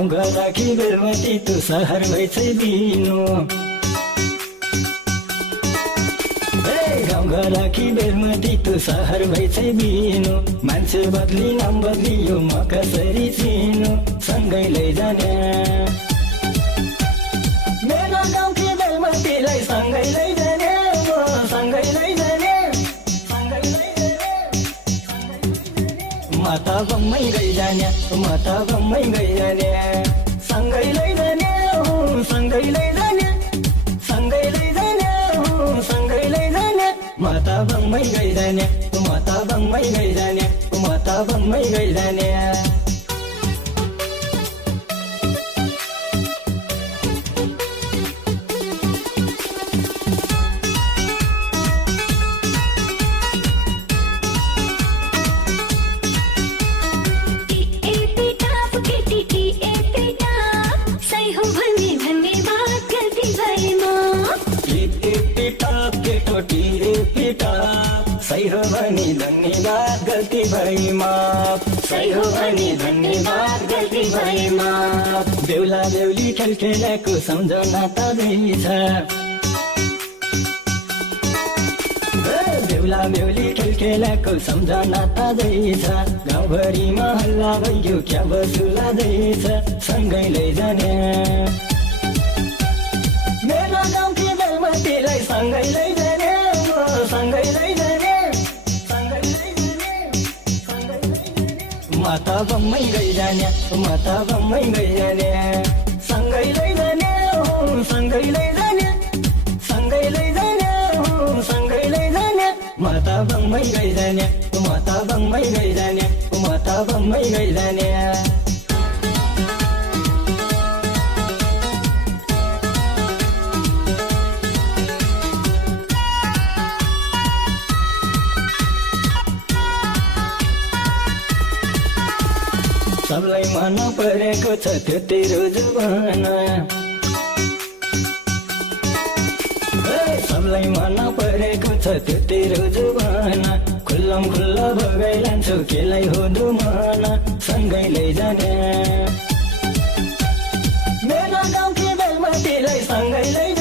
गाउँ घरकी बेलमती तँ सहर भएछ दिनु गाउँ घरकी बेलमती तँ सहर भएछ दिनु मान्छे बदली नाम बदलियो म कसरी चिनु सँगै लैजाने मेरो गाउँकी बेलमतीलाई सँगै लैजाने सँगै लैजाने म त बम्मै गइजाने म त बम्मै गइजाने सँगै लैजाने सँगै लैजाने सँगै लैजाने सँगै लैजाने म त बम्मै गइजाने म त बम्मै गइजाने म त बम्मै गइजाने सही हो भने धन्यवाद गल्ती भएमा सही हो भने धन्यवाद गल्ती भएमा बेहुला बेहुली खेल खेलेको सम्झना त रहेछ बेहुला बेहुली खेल खेलेको सम्झना त रहेछ गाउँभरिमा हल्ला भइयो क्या बसुला रहेछ सँगै लैजाने मेरो गाउँकी बेलमतीलाई सँगै लैजाने सँगै लैजाने म त बम्मै गइजाने म त बम्मै गइजाने सँगै लैजाने सँगै लैजाने सँगै लैजाने सँगै लैजाने म त बम्मै गइजाने म त बम्मै गइजाने म त बम्मै गइजाने सबलाई मन परेको छ त्यो तेरो जुबाना सबलाई मन परेको छ त्यो तेरो जुबाना खुल्लम खुल्ला भगाइ लान्छु केलाई हो दुमाना सँगै लैजाने मेरो गाउँकी बेलमतीलाई सँगै लैजाने